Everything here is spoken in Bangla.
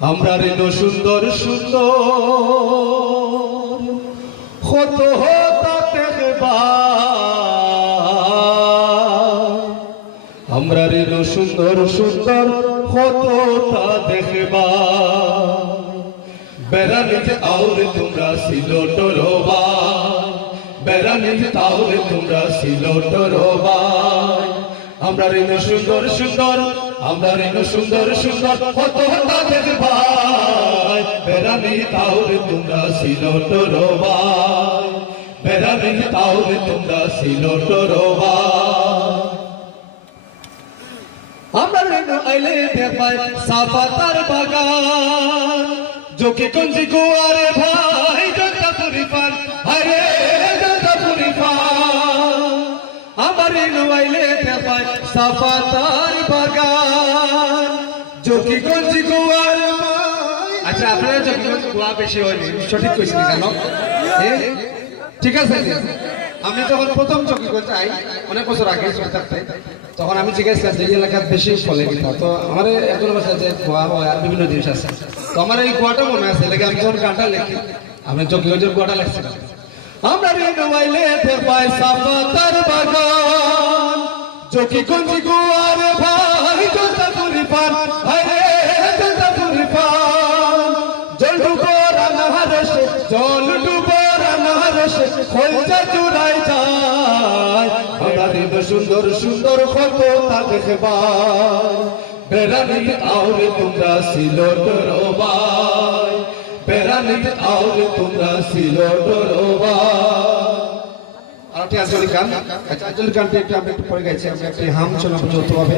আমরা রেনো সুন্দর সুন্দর কত হতা দেখবা আমরা রেনো সুন্দর সুন্দর কতটা দেখবা বেড়ানিতে আউরে তোমরা সিলোটরবা বেড়ানিতে আউরে তোমরা সিলোটরবা আমরা রেনো সুন্দর সুন্দর আমরা রেনো সুন্দর সুন্দর কতটা দেখবা বেড়ানিতে আউরে তোমরা সিলোটরবা বেড়ানিতে আউরে তোমরা সিলোটরবা আমরা রেনো আইলে দেখবাই সাফাতার বাগান जोके कुंजी गुआरे भाई जनता पूरी पान हरे जनता पूरी पान हमारे नुआइले देवाय साफातार बागान जोके कुंजी गुआरे अच्छा আপনারা जोके कुंजी गुआ বেশি হয়নি সঠিক কইছেন কেন ঠিক আছে আমি যখন প্রথম जोके कुंजी আই অনেক বছর আগে ছোট থাকতে তখন আমি জিজ্ঞাসা যে এলাকার বেশি ফলে কিনা তো আমার একজন ভাষা যে গোয়া আর বিভিন্ন জিনিস আছে তো আমার এই গোয়াটা মনে আছে লাগে আমি যখন গানটা লিখি আমি যোগীগঞ্জের গোয়াটা লিখছি আমরা রে নওয়াইলে দেখবাই সাফাতার বাগান যোগীগঞ্জ গোয়ার ভাই জলতা পুরি পান আরে জলতা পুরি পান জল ডুবোরা নাহারসে জল ডুবোরা নাহারসে খলজা চুরাই যায় আমরা রে সুন্দর সুন্দর কতটা দেখবা বেড়ানিতে আউরে তোমরা সিলোটরবা বেড়ানিতে আউরে তোমরা সিলোটরবা আর আঞ্চলিক গান আঞ্চলিক গানটি একটু আমি একটু পরে গাইছি আমি একটি হাম শোনাবো যৌথভাবে